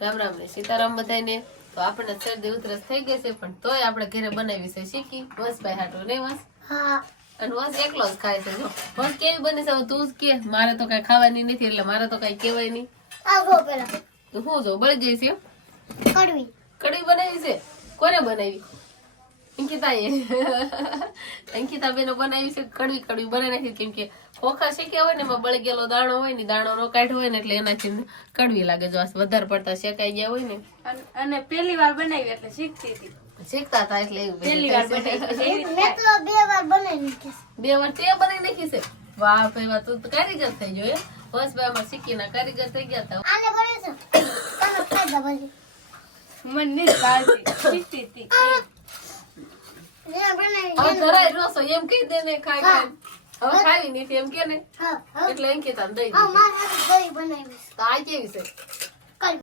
રામ રામ ને સીતારામ બધાને. તો આપણે શરદી ઉધરસ થઈ ગઈ છે પણ તોય આપણે ઘરે બનાવી છે શીખી વંશભાઈ હાટું ને વંશ. હા અને વંશ એકલો જ ખાય છે. જો વંશ કેવી બની છે તું જ કે, મારે તો કઈ ખાવાની નથી એટલે મારે તો કઈ કહેવાય નહીં. આગો પેલા તો હું જો બળી ગઈ છે. કડવી કઢી બનાવી છે. કોને બનાવી? અંકિતાએ. અંકિતા બેનો બનાવી છે. કડવી કડવી બનાવી નાખી કેમ કે ખોખા શેક્યા હોય ને એમાં બળી ગયેલો દાણો હોય ને, દાણો નો કાઢ્યો હોય ને એટલે એનાથી કડવી લાગે. જો આ વધારે પડતા શેકાઈ ગયા હોય ને. અને પહેલી વાર બનાવી એટલે શીખતી હતી. શીખતા હતા એટલે એવું પહેલી વાર બનાવી મેં તો 2 વાર બનાવી નાખી 2 વાર તે બનાવી નાખી છે. વાહ ભાઈ વાહ, તું તો કારીગર થઈ ગયો. બસ ભાઈ અમારે શીખીને કારીગર થઈ ગયા હતા. આને બને છે તમે ખાઈ દો પછી મને નહીં ભાવતી. શીખતી હતી. ને બનાવી હવે ધરાય રોસો એમ કહી દે ને ખાઈ ખાઈ. હવે ખાવી નથી એમ કે ને હા હા એટલે અંકિતાને દઈ હા દીધી. મારે દહીં બનાવી તો આ કેવી છે?